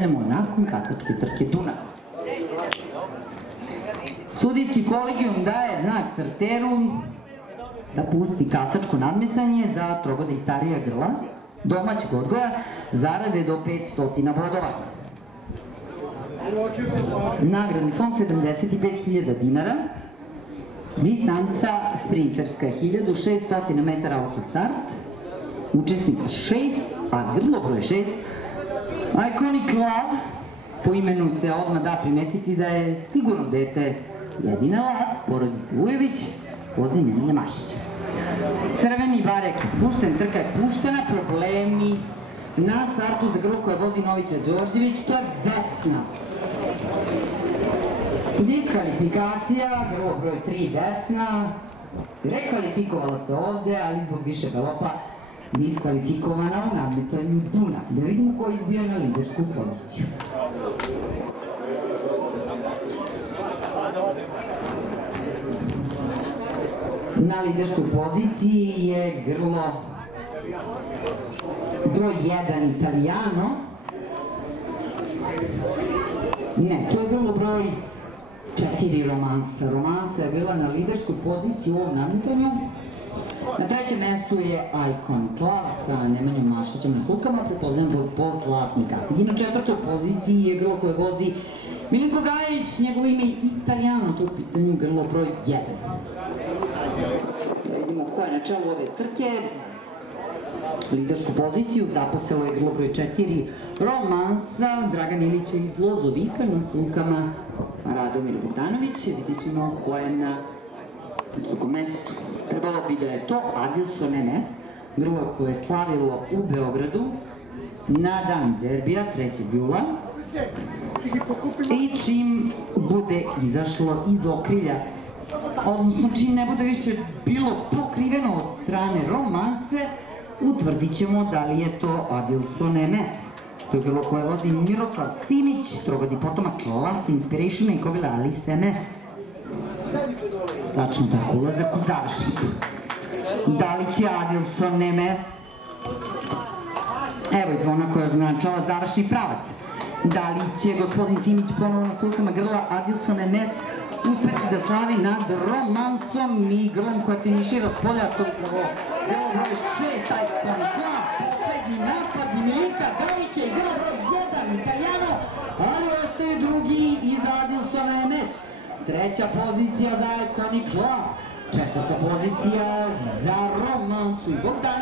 nastavljamo nakon kasačke trke Dunav. Sudijski kolegijum daje znak starteru da pusti kasačko nadmetanje za trogode i starija grla domaćeg odgoja, zarade do 500 bodova. Nagradni fond 75.000 dinara, distanca sprinterska 1600 metara autostart, učesnika 6, a grlo broj 6, Iconic Love, po imenu se odmah da primetiti da je sigurno dete jedina Love, porodice Vujović, vozi Nemanja Mašić. Crveni barek je spušten, trka je puštena, problemi na startu za grlo koje vozi Novića Đorđević, to je desna. Diskvalifikacija, grlo broj 3 desna, rekvalifikovala se ovde, ali zbog više galopa diskvalifikovana u nadmetanju Dunav. Da vidimo ko je izbio na lidersku poziciju. Na liderskoj poziciji je grlo broj 1 Italijano. Ne, to je grlo broj 4 Romansa. Romansa je bila na liderskoj poziciji u ovom nadmetanju. Na trećem mestu je Iconic Love sa Nemanjom Mašićem na sulkama, prepoznajem po zlatni kacigi. Na četvrtoj poziciji je grlo koje vozi Milinko Gajić, njegovo ime je Italijano, to je u pitanju grlo broj 1. Da vidimo ko je na čelu ove trke. Lidersku poziciju zaposelo je grlo broj 4 Romansa, Dragan Ilić iz Lozovika, na sulkama Radomir Bogdanović. Vidjet ćemo ko je na drugom mestu. Trebalo bi da je to Adilson MS, grlo koje je slavilo u Beogradu na dan derbija 3. jula. I čim bude izašlo iz okrilja, odnosno čim ne bude više bilo pokriveno od strane Romanse, utvrdit ćemo da li je to Adilson MS. To je grlo koje vozi Miroslav Simić, trogodi potomak Klase Inspirationa i kovila Alice MS. Tačno tako, ulazak u završnicu. Da li će Adilson MS, evo i zvona koja označava završni pravac, da li će gospodin Simić ponovo na sulkama grla Adilson MS uspeti da slavi nad Romansom i grlom koja finišira s polja, to je upravo grlo broj 6, taj Iconic Love, poslednji napad i Milinka Gajića i grlo broj 1 Italijano, ali ostaje drugi iz Adilsona MS. Treća pozicija za Iconic Love, četvrta pozicija za Romansu i Bogdanović.